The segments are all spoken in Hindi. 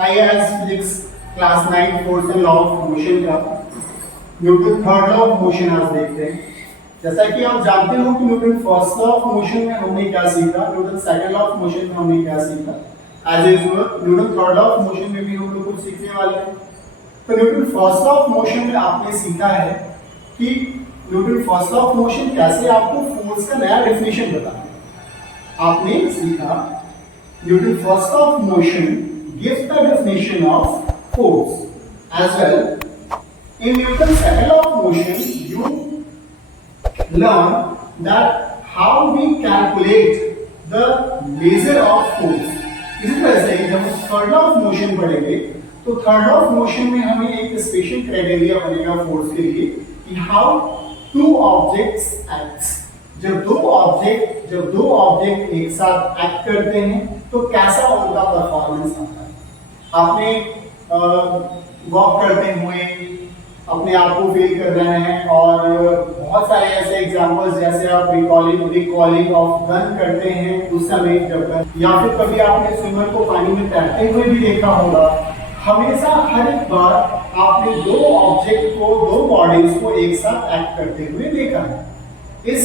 आइए आज physics class 9 force and law of motion का Newton third law of motion आज देखते हैं। जैसा कि आप जानते हो कि Newton first law of motion में हमने क्या सीखा, Newton second law of motion में हमने क्या सीखा। As usual Newton third law of motion में भी हम लोग कुछ सीखने वाले हैं। तो Newton first law of motion में आपने सीखा है कि Newton first law of motion कैसे आपको फोर्स का नया डेफिनेशन बताना है। आपने सीखा Newton first law of motion gives the definition of force. As well, in Newton's second law of motion, you learn that how we calculate the measure of force. इसी तरह से जब हम थर्ड लॉ ऑफ मोशन पढ़ेंगे तो थर्ड लॉ ऑफ मोशन में हमें एक स्पेशल क्राइटेरिया बनेगा फोर्स के लिए कि हाउ टू ऑब्जेक्ट्स एक्ट्स। जब दो ऑब्जेक्ट एक साथ एक्ट करते हैं तो कैसा उनका परफॉर्मेंस आता है। आपने वॉक करते हुए अपने आप को फील कर रहे हैं और बहुत सारे ऐसे एग्जांपल्स जैसे आप रिकॉलिंग ऑफ गन करते हैं उस समय जब, या फिर कभी आपने स्विमर को पानी में तैरते हुए भी देखा होगा। हमेशा हर एक बार आपने दो ऑब्जेक्ट को, दो बॉडीज को एक साथ एक्ट करते हुए देखा है। इस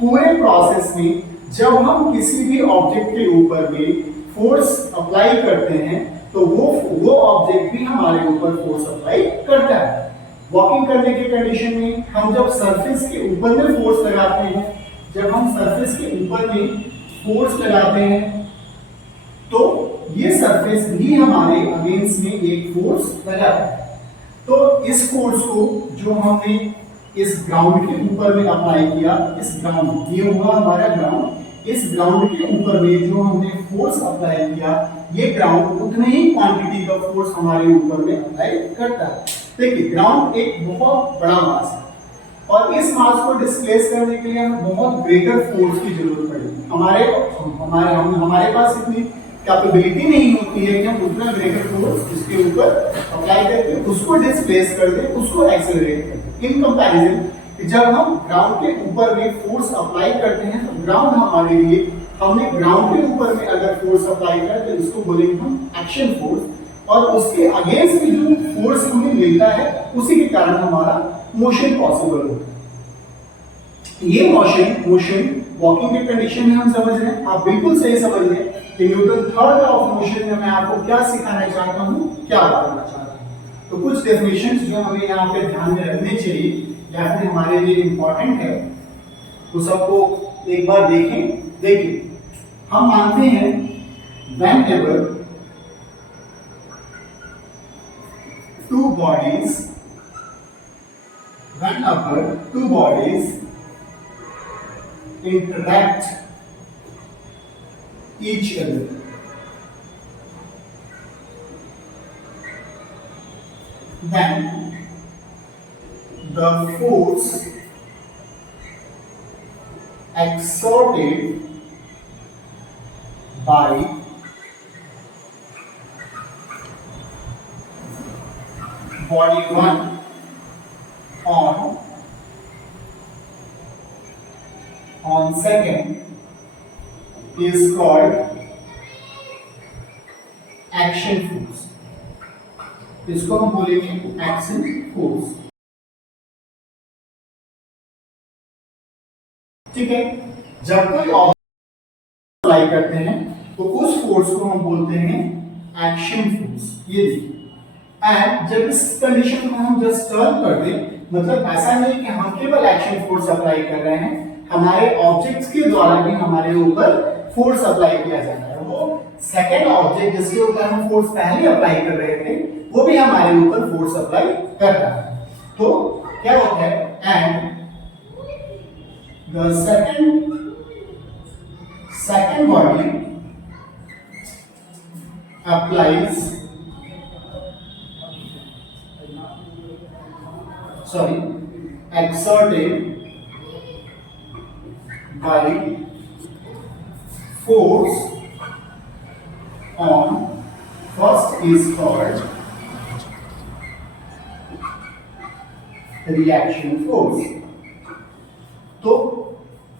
पूरे प्रोसेस में जब हम किसी भी ऑब्जेक्ट के ऊपर में फोर्स अप्लाई करते हैं तो वो ऑब्जेक्ट भी हमारे ऊपर फोर्स अप्लाई करता है। वॉकिंग करने के कंडीशन में हम जब सरफेस के ऊपर में फोर्स लगाते हैं, जब हम सरफेस के ऊपर में फोर्स लगाते हैं तो ये सरफेस भी हमारे अगेंस्ट में एक फोर्स लगाता है। तो इस फोर्स को जो हमने इस ग्राउंड के ऊपर में अप्लाई किया, इस ग्राउंड, ये हुआ हमारा ग्राउंड, इस ग्राउंड के ऊपर में जो हमने फोर्स अप्लाई किया, ये ग्राउंड उतने ही क्वांटिटी का फोर्स हमारे ऊपर में अप्लाई करता है। देखिए ग्राउंड एक बहुत बड़ा मास है और इस मास को डिस्प्लेस करने के लिए हमें बहुत ग्रेटर फोर्स की जरूरत पड़ेगी। हमारे पास इतनी कैपेबिलिटी नहीं होती है कि हम उतना ग्रेटर फोर्स इसके ऊपर अप्लाई करके उसको डिस्प्लेस कर दें, उसको एक्सेलरेट कर दें। इन कंपैरिजन जब हम ग्राउंड के ऊपर में फोर्स अप्लाई करते हैं तो ग्राउंड हमारे लिए, हमने ग्राउंड के ऊपर में अगर फोर्स अप्लाई किया तो इसको बोलेंगे हम एक्शन फोर्स, और उसके अगेंस्ट में जो फोर्स हमें मिलता है उसी के कारण हमारा मोशन पॉसिबल होता है। ये मोशन वॉकिंग के कंडीशन में हम समझ रहे हैं। आप बिल्कुल सही समझ रहे हैं कि Newton third law of motion में मैं आपको क्या सिखाना चाहता हूँ, क्या बताना चाहता हूँ। तो कुछ डेफिनेशंस जो हमें यहाँ पे ध्यान में रखने चाहिए या फिर हमारे लिए इंपॉर्टेंट है, तो सबको एक बार देखें। देखिए हम मानते हैं whenever two bodies interact each other, then the force exerted by body 1 on second is called action force। इसको हम बोलेंगे एक्शन फोर्स। ठीक है, जब कोई ऑब्जेक्ट अप्लाई करते हैं तो उस फोर्स को हम बोलते हैं एक्शन फोर्स। ये देखिए, एंड जब इस कंडीशन को हम जस्ट टर्न कर दें, मतलब ऐसा नहीं कि हम केवल एक्शन फोर्स अप्लाई कर रहे हैं, हमारे ऑब्जेक्ट्स के द्वारा भी हमारे ऊपर फोर्स अप्लाई किया जाता है। वो सेकेंड ऑब्जेक्ट जिसके ऊपर हम फोर्स पहले अप्लाई कर रहे थे वो भी हमारे ऊपर फोर्स अप्लाई कर रहा है। तो क्या होता है, and the second body exerted by force on first is called reaction force. तो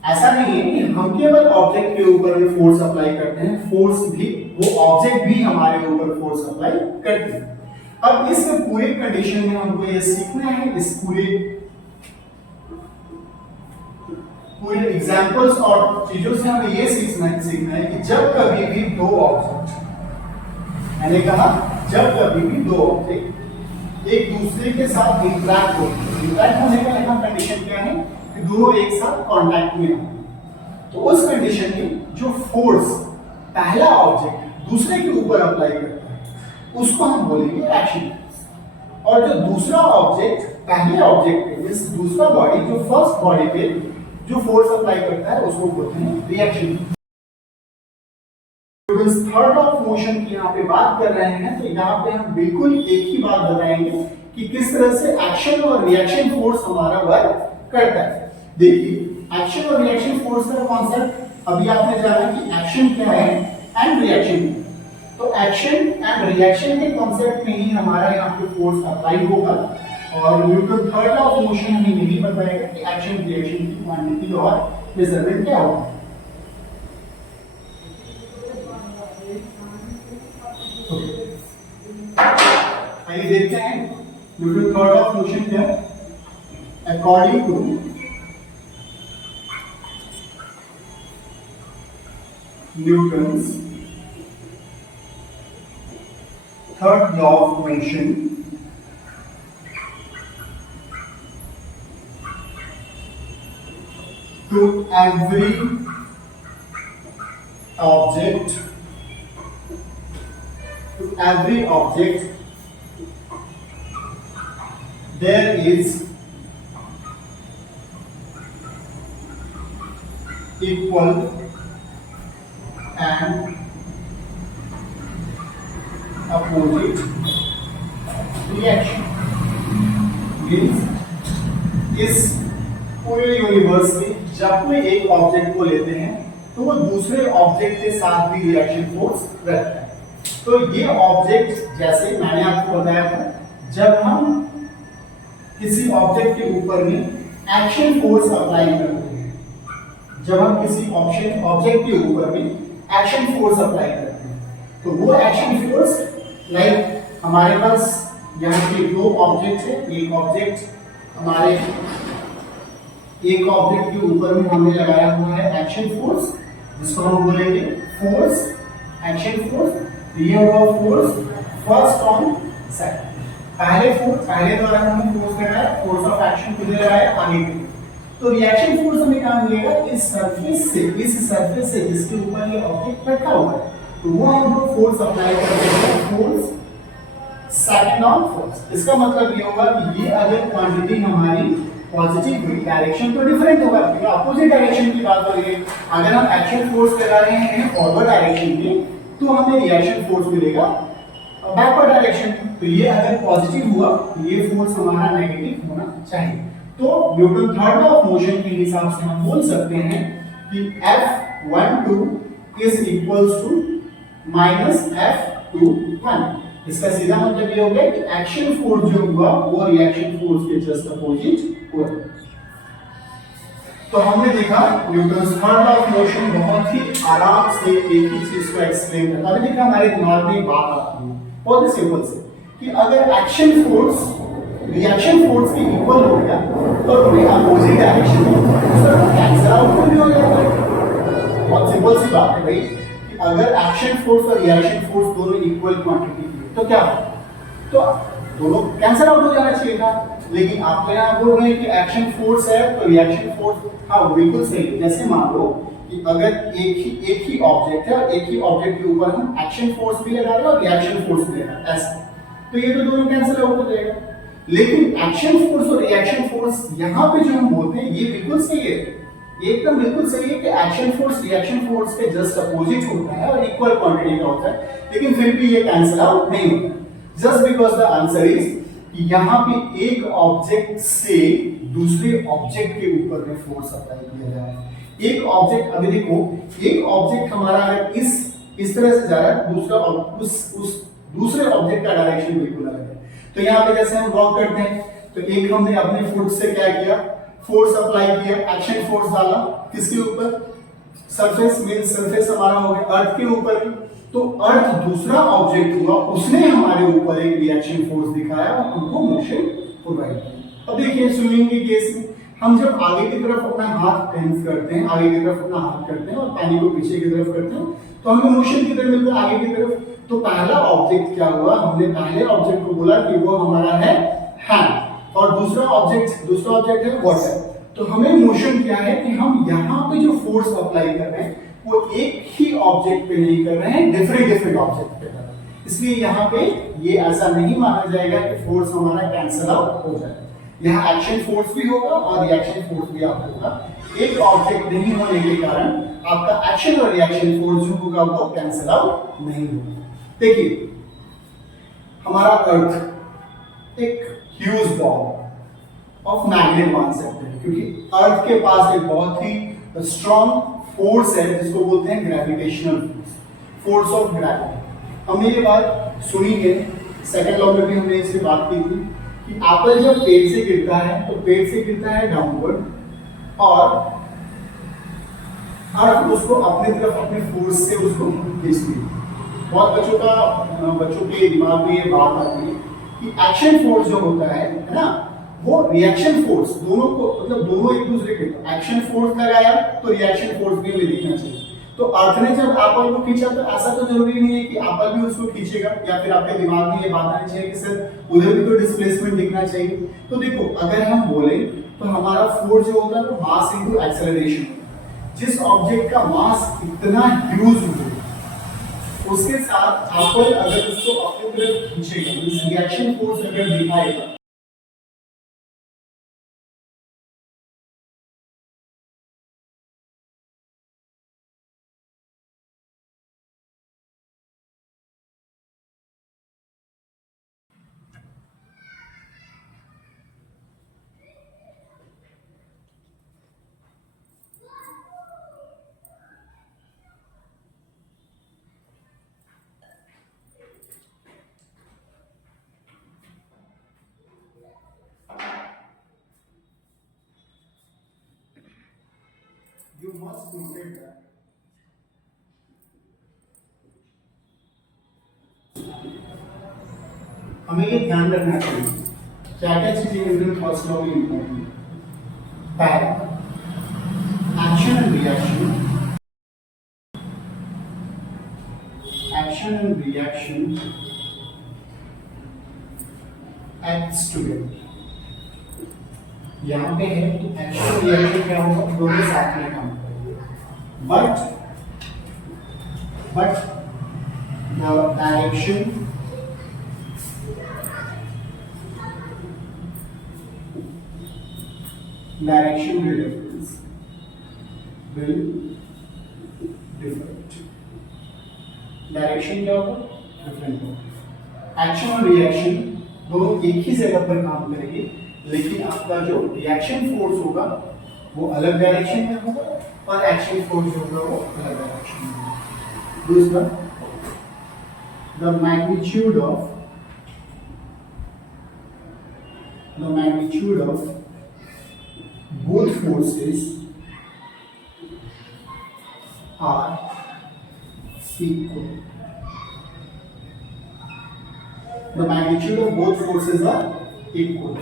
ऐसा नहीं है कि हम केवल ऑब्जेक्ट के ऊपर में फोर्स अप्लाई करते हैं, फोर्स भी वो ऑब्जेक्ट भी हमारे ऊपर फोर्स अप्लाई करते हैं। अब इस पूरे कंडीशन में हमको ये सीखना है, इस पूरे एग्जांपल्स और चीजों से हमें ये सीखना है कि जब कभी भी दो ऑब्जेक्ट, मैंने कहा जब कभी भी दो ऑब्जेक्ट एक दूसरे के साथ इंटरैक्ट होने का यहाँ कंडीशन क्या है कि दोनों एक साथ कांटेक्ट में हो, तो उस कंडीशन में जो फोर्स पहला ऑब्जेक्ट दूसरे के ऊपर अप्लाई करता है उसको हम बोलेंगे एक्शन फोर्स, और जो दूसरा ऑब्जेक्ट पहले ऑब्जेक्ट पे, इस दूसरा बॉडी जो फर्स्ट बॉडी पे जो फोर्स अप्लाई करता है उसको बोलते हैं reaction. Third law of motion की यहाँ पे बात कर रहे हैं, तो यहाँ पे हम बिल्कुल एक ही बात बताएंगे कि किस तरह से एक्शन और रिएक्शन फोर्स हमारा वर्क करता है। देखिए एक्शन और रिएक्शन फोर्स का कॉन्सेप्ट अभी आपने जाना कि एक्शन क्या है एंड रिएक्शन, तो एक्शन एंड रिएक्शन के कॉन्सेप्ट में ही हमारा यहाँ पे फोर्स अप्लाई होगा, और Newton third law of motion हमें यही बताएगा कि एक्शन रिएक्शन की क्वांटिटी और मेजरमेंट क्या होगा। आइए देखते हैं Newton third law of motion क्या है। According to Newton's third law of motion, to every object there is equal and opposite reaction। Means इस पूरे यूनिवर्स में जब कोई एक ऑब्जेक्ट को लेते हैं तो वो दूसरे ऑब्जेक्ट के साथ भी रिएक्शन फोर्स रखता है। तो ये ऑब्जेक्ट, जैसे मैंने आपको बताया था, जब हम किसी ऑब्जेक्ट के ऊपर में एक्शन फोर्स अप्लाई करते हैं, जब हम किसी ऑब्जेक्ट के ऊपर में एक्शन फोर्स अप्लाई करते हैं, तो वो एक्शन फोर्स लाइक हमारे पास यहाँ पे दो ऑब्जेक्ट है, एक ऑब्जेक्ट के ऊपर में हमने लगाया हुआ है एक्शन फोर्स, जिसको हम बोलेंगे फोर्स, एक्शन फोर्स। ये होगा फोर्स फर्स्ट ऑन सेकंड, पहले द्वारा हमने फोर्स लगाया, फोर्स ऑफ एक्शन किधर लगाया, आगे की। तो रिएक्शन फोर्स हमें कहाँ मिलेगा, इस सरफेस से जिसके ऊपर ये ऑब्जेक्ट रखा हुआ है, तो वो हम फोर्स अप्लाई करते हैं, फोर्स सेकंड ऑन फोर्स। इसका मतलब ये होगा कि ये अगर क्वांटिटी हमारी पॉजिटिव हुई, डायरेक्शन तो डिफरेंट होगा क्योंकि अपोजिट डायरेक्शन की बात हो रही है। अगर हम एक्शन फोर्स लगा रहे हैं फॉरवर्ड डायरेक्शन में, तो हमें रिएक्शन फोर्स मिलेगा बैकवर्ड डायरेक्शन। तो ये अगर पॉजिटिव हुआ तो ये फोर्स हमारा नेगेटिव होना चाहिए। तो Newton third law of motion के हिसाब से हम बोल सकते हैं कि F12 is equals to minus F21। इसका सीधा मतलब ये हो गया कि एक्शन फोर्स जो हुआ वो रिएक्शन फोर्स के जस्ट अपोजिट हुआ। तो हमने देखा Newton third law of motion बहुत ही आराम से एक ही चीज को एक्सप्लेन करता है। देखिए हमारे दिमाग में एक बात आती है बहुत ही सिंपल से कि अगर एक्शन फोर्स रिएक्शन फोर्स के इक्वल हो गया तो हमें अपोजिट डायरेक्शन में कैंसिल आउट भी हो जाएगा। बहुत सिंपल सी बात है भाई कि अगर एक्शन फोर्स और रिएक्शन फोर्स दोनों इक्वल क्वांटिटी तो क्या हो, तो दोनों कैंसिल आउट हो जाना चाहिए था। लेकिन आप यहाँ बोल रहे हैं कि एक्शन फोर्स है तो रिएक्शन फोर्स, हाँ बिल्कुल सही है। जैसे मान लो कि अगर एक ही ऑब्जेक्ट है और एक ही ऑब्जेक्ट के ऊपर हम एक्शन फोर्स भी लगा रहे हैं और रिएक्शन फोर्स भी लगा रहे हैं, ऐसा तो ये तो दोनों कैंसिल आउट हो जाएगा। लेकिन एक्शन फोर्स और रिएक्शन फोर्स यहाँ पे जो हम बोलते हैं ये बिल्कुल सही है, एकदम बिल्कुल सही है कि एक्शन फोर्स रिएक्शन फोर्स के जस्ट अपोजिट होता है और इक्वल क्वांटिटी का होता है, लेकिन फिर भी ये कैंसिल आउट नहीं होता। Just because the answer is कि यहाँ पे एक ऑब्जेक्ट से दूसरे ऑब्जेक्ट के ऊपर में फोर्स अप्लाई किया जा रहा है। एक ऑब्जेक्ट, अभी देखो एक ऑब्जेक्ट हमारा अगर इस तरह से जा रहा है, दूसरा उस दूसरे ऑब्जेक्ट का डायरेक्शन बिल्कुल अलग है। तो यहाँ पे जैसे हम ड्रॉ करते हैं तो एक हमने अपने फुट से क्या किया, फोर्स अप्लाई किया, एक्शन फोर्स डाला किसके ऊपर, सरफेस, मीन सरफेस हमारा हो गया अर्थ के ऊपर। तो अर्थ दूसरा ऑब्जेक्ट हुआ, उसने हमारे ऊपर एक रिएक्शन फोर्स दिखाया और हमको मोशन प्रोवाइड किया। अब देखिए स्विमिंग के केस में हम जब आगे की तरफ अपना हाथ टेंस करते हैं, आगे की तरफ अपना हाथ करते हैं और पानी को पीछे की तरफ करते हैं, तो हमें मोशन किधर मिलता है? आगे की तरफ। तो पहला ऑब्जेक्ट क्या हुआ, हमने पहले ऑब्जेक्ट को बोला कि वो हमारा है हैंड, और दूसरा ऑब्जेक्ट है वाटर। तो हमें मोशन क्या है कि हम यहाँ पे जो फोर्स अप्लाई कर रहे हैं वो एक ही ऑब्जेक्ट पे नहीं कर रहे हैं, डिफरेंट ऑब्जेक्ट पे कर रहे हैं। इसलिए यहाँ पे ये ऐसा नहीं माना जाएगा कि फोर्स हमारा कैंसल आउट हो जाए। यहाँ एक्शन फोर्स भी होगा और रिएक्शन फोर्स भी आपको होगा। एक ऑब्जेक्ट नहीं होने के कारण आपका एक्शन और रिएक्शन फोर्स जो होगा वो कैंसल आउट नहीं होगा। देखिए हमारा अर्थ एक ह्यूज बॉल ऑफ मैग्नेट मान सकते हैं, क्योंकि अर्थ के पास एक बहुत ही स्ट्रॉन्ग फोर्स है जिसको बोलते हैं ग्रेविटेशनल फोर्स ऑफ ग्रेविटी। हमने ये बात सुनी है, सेकंड लॉ में भी हमने इससे बात की थी कि एप्पल जब पेड़ से गिरता है तो पेड़ से गिरता है डाउनवर्ड और अर्थ उसको अपनी तरफ अपने फोर्स से उसको खींचती है। बहुत बच्चों के दिमाग में ये बात आती है कि एक्शन फोर्स जो होता है ना, वो रिएक्शन फोर्स दोनों को, मतलब दोनों एक दूसरे के, एक्शन फोर्स लगाया तो रिएक्शन फोर्स भी हमें दिखना चाहिए। तो अर्थ ने जब एप्पल को खींचा तो ऐसा तो जरूरी नहीं है कि एप्पल भी उसको खींचेगा, या फिर आपके दिमाग में ये बात आनी चाहिए कि सर उधर भी तो डिस्प्लेसमेंट दिखना चाहिए। तो देखो अगर हम बोले तो हमारा फोर्स जो होगा तो मास इनटू एक्सेलरेशन। जिस ऑब्जेक्ट का मास इतना ह्यूज हो उसके साथ एप्पल अगर उसको अपनी तरफ खींचेगा, रिएक्शन फोर्स अगर दिखाएगा, you must notate that हमें ये ध्यान रखना चाहिए क्या क्या चीजें न्यूटन फर्स्ट लॉ में इंपॉर्टेंट है। Action and reaction acts together. यहाँ पे है कि एक्शन रिएक्शन क्या होगा, दोनों साथ में काम करेंगे, but the direction will different। Direction क्या होगा, डिफरेंट होगा। एक्शन और रिएक्शन दोनों एक ही जगह पर काम करेंगे, लेकिन आपका जो रिएक्शन फोर्स होगा वो अलग डायरेक्शन में होगा और एक्शन फोर्स जो होगा वो अलग डायरेक्शन में होगा। दूसरा, the magnitude of both forces are equal। The magnitude of both forces are equal,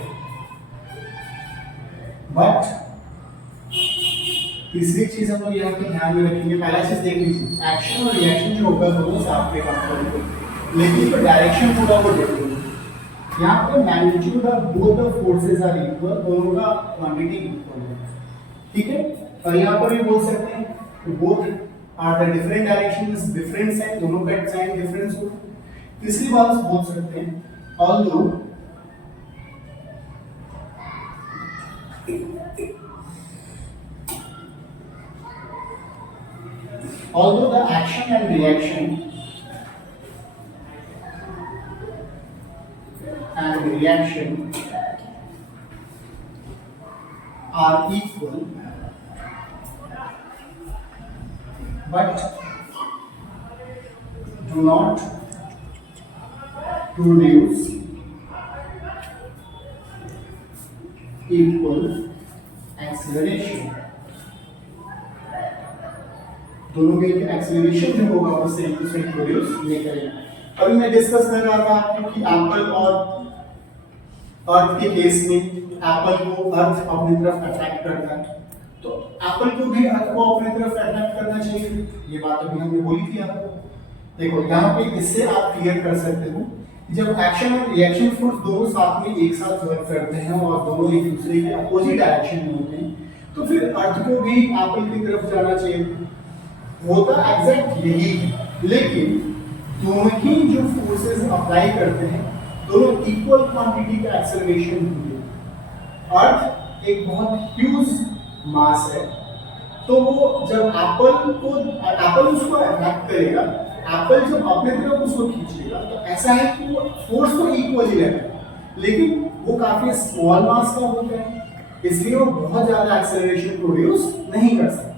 but तीसरी चीज हम लोग यहाँ पे ध्यान में रखेंगे। पहला चीज देख लीजिए, एक्शन और रिएक्शन जो होगा दोनों साथ में काम करेंगे, लेकिन जो डायरेक्शन होगा वो डिफरेंट। यहाँ पे magnitude of both the forces are equal, दोनों का क्वांटिटी इक्वल है, ठीक है। और यहाँ पर भी बोल सकते हैं both are the different directions, different sign, दोनों का साइन डिफरेंस होगा। तीसरी बात बोल सकते हैं, although the action and reaction are equal, but do not produce equal acceleration। दोनों मिलकर एक्सेलरेशन जो होगा वो सेम टू सेम प्रोड्यूस नहीं करेगा। अभी मैं डिस्कस कर रहा था आपको कि एप्पल और अर्थ के केस में एप्पल को अर्थ अपनी तरफ अट्रैक्ट करता है, तो एप्पल को भी अर्थ को अपनी तरफ अट्रैक्ट करना चाहिए। ये बात अभी हमने बोली थी आपको। देखो यहाँ पे इससे आप क्लियर कर सकते हो, जब एक्शन और रिएक्शन फोर्स दोनों साथ में एक साथ वर्क करते हैं और दोनों एक दूसरे के अपोजिट डायरेक्शन में होते हैं, तो फिर अर्थ को भी एप्पल की तरफ जाना चाहिए। होता एग्जैक्ट यही है, लेकिन दोनों ही जो फोर्सेस अप्लाई करते हैं दोनों इक्वल क्वांटिटी का एक्सेलरेशन होंगे। अर्थ एक बहुत ह्यूज मास है, तो वो जब एप्पल उसको अट्रैक्ट करेगा, एप्पल जब अपने तरफ उसको खींचेगा, तो ऐसा है कि वो फोर्स तो इक्वल ही रहता है, लेकिन वो काफी स्मॉल मास का होता है, इसलिए वो बहुत ज्यादा एक्सेलरेशन प्रोड्यूस नहीं कर सकता।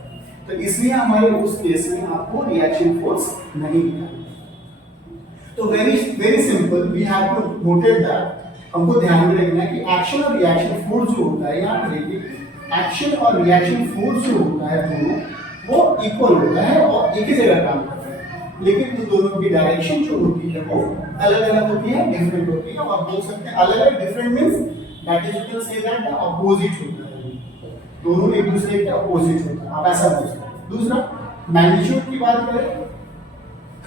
तो इसलिए हमारे उस केस में आपको रिएक्शन फोर्स नहीं मिला। तो very simple, we have to noted that, हमको ध्यान में रखना है कि एक्शन और रिएक्शन फोर्स जो होता है, यहाँ देखिए एक्शन और रिएक्शन फोर्स जो होता है दोनों वो इक्वल होता है और एक ही जगह काम करता है, लेकिन तो दोनों की डायरेक्शन जो होती है वो अलग अलग होती है, डिफरेंट होती है। और बोल सकते हैं अलग अलग different means that is equal say that opposite होता है, दोनों एक दूसरे के अपोजिट होता है, आप ऐसा बोल सकते हैं। दूसरा मैग्नीट्यूड की बात करें,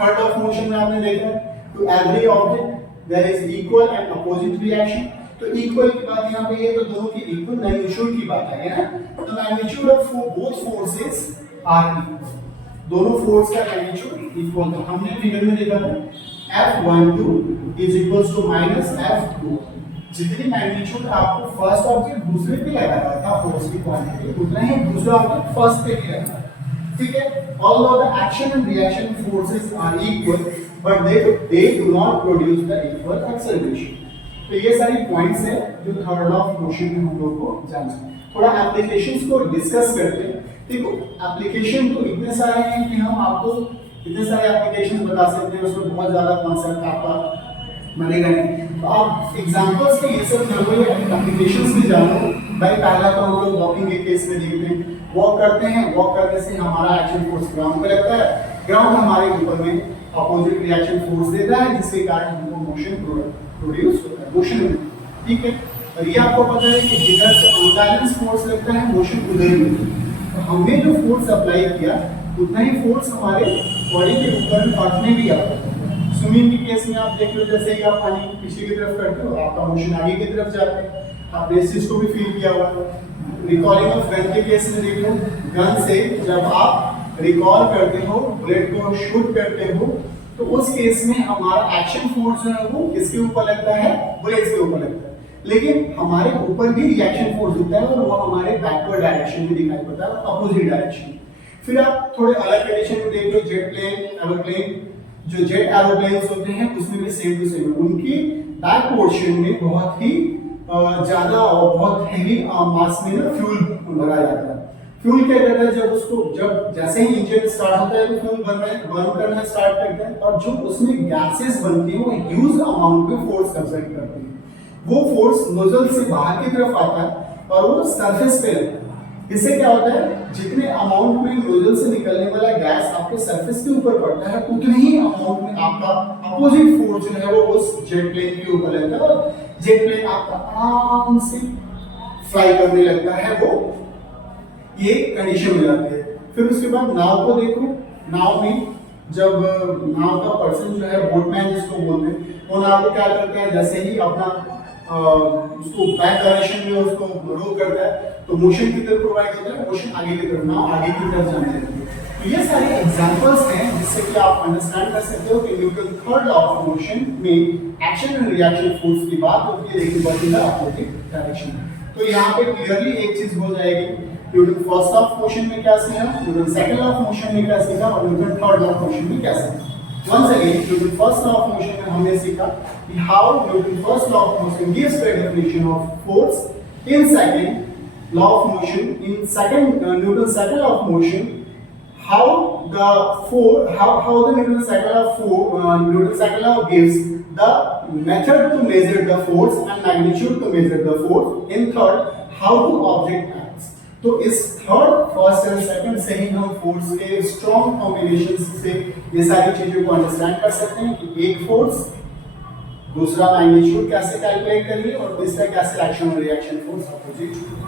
थर्ड ऑफ मोशन में आपने देखा to every object there is equal and opposite reaction. तो इक्वल की बात यहाँ पे है, तो दोनों की इक्वल मैग्नीट्यूड की बात है ना, तो magnitude of both forces are equal, दोनों फोर्स का मैग्नीट्यूड इक्वल। तो हमने फिगर में देखा था F12 is equals to minus F2। जितनी मैग्नीट्यूड आपको फर्स्ट ऑब्जेक्ट दूसरे पे लगा रहा था फोर्स की क्वांटिटी, उतना ही दूसरा ऑब्जेक्ट फर्स्ट पे भी लगा। ठीक है, although the action and reaction forces are equal but they do not produce the equal acceleration। तो ये सारी पॉइंट्स है जो थर्ड लॉ ऑफ मोशन में हम लोग को जानना है। थोड़ा एप्लीकेशंस को डिस्कस करते हैं। देखो एप्लीकेशन तो इतने सारे हैं कि हम आपको इतने सारे एप्लीकेशंस बता सकते हैं, उसमें बहुत ज्यादा कॉन्सेप्ट आपका बनेगा नहीं। तो आप एग्जांपल्स के ये सब जरूरी है, एप्लीकेशंस भी जानो। भाई पहला तो हम लोग वॉकिंग के केस में देखते हैं, वॉक करते हैं, वॉक करने से हमारा एक्शन फोर्स ग्राउंड पे लगता है, ग्राउंड हमारे ऊपर में अपोजिट रिएक्शन फोर्स देता है, जिसके कारण हमको मोशन प्रोड्यूस होता है, मोशन में। ठीक है, और ये आपको पता है कि जिधर से अनबैलेंस फोर्स लगता है मोशन उधर ही होती है। तो हमने जो फोर्स अप्लाई किया उतना ही फोर्स हमारे बॉडी के ऊपर अर्थ में भी आता है। स्विमिंग के केस में आप देख लो, जैसे ही आप पानी को पीछे की तरफ करते हो आपका मोशन आगे की तरफ जाता है, आपने इस चीज को भी फील किया होगा। रिकॉलिंग ऑफ गन के केस में देख लो, गन से जब आप रिकॉल करते हो, बुलेट को शूट करते हो, तो उस केस में हमारा एक्शन फोर्स जो है वो किसके ऊपर लगता है, बुलेट के ऊपर लगता है, लेकिन हमारे ऊपर भी रिएक्शन फोर्स होता है और वो हमारे बैकवर्ड डायरेक्शन में दिखाई पड़ता है, अपोजिट डायरेक्शन। फिर आप थोड़े अलग कंडीशन में देख लो, जेट प्लेन, एरोप्लेन, जो जेट एरोप्लेन्स होते हैं उसमें भी सेम टू सेम उनकी बैक पोर्शन में बहुत ही ज्यादा और बहुत हैवी मास में फ्यूल भरा जाता है। फ्यूल क्या करता है, जब जैसे ही इंजन स्टार्ट होता है तो फ्यूल बर्न करना स्टार्ट करता है, और जो उसमें गैसेस बनती हैं वो ह्यूज अमाउंट में फोर्स एक्सर्ट करती है। वो फोर्स नोजल से बाहर की तरफ आता है और वो सरफेस पे लगता है। इससे क्या होता है, जितने अमाउंट में नोजल से निकलने वाला गैस आपके सरफेस के ऊपर पड़ता है, उतने ही अमाउंट में आपका अपोजिट फोर्स जो है वो उस जेट प्लेन के ऊपर लगता है और जेट प्लेन आपका आराम से फ्लाई करने लगता है। वो ये कंडीशन हो जाती है। फिर उसके बाद नाव को देखो, नाव में जब नाव का पर्सन जो है बोटमैन जिसको बोलते हैं, वो नाव को क्या करता है, जैसे ही अपना उसको बैक डायरेक्शन में उसको रो करता है तो मोशन की तरफ प्रोवाइड होता है, मोशन आगे की तरफ, नाव आगे की तरफ जाने लगती है। तो ये सारे एग्जांपल्स हैं जिससे कि आप अंडरस्टैंड कर सकते हो कि Newton third law of motion में एक्शन एंड रिएक्शन फोर्स की बात होती है, लेकिन बदल अपोजिट डायरेक्शन। तो यहाँ पे क्लियरली एक चीज हो जाएगी, Newton first law of motion में क्या सीखा, Newton second law of motion में क्या सीखा और Newton third law of motion में क्या सीखा। Once again, Newton first law of motion में हमने सीखा कि how Newton first law of motion gives the definition of force, in second law of motion, in second Newton second law of motion, how the Newton second law gives the method to measure the force and magnitude to measure the force. In third, how the object acts. तो इस थर्ड, फर्स्ट एंड सेकंड से ही हम फोर्स के स्ट्रॉन्ग कॉम्बिनेशन से ये सारी चीजों को अंडरस्टैंड कर सकते हैं कि एक फोर्स, दूसरा मैग्नीट्यूड कैसे कैलकुलेट करिए और तीसरा कैसे एक्शन और रिएक्शन फोर्स अपोजिट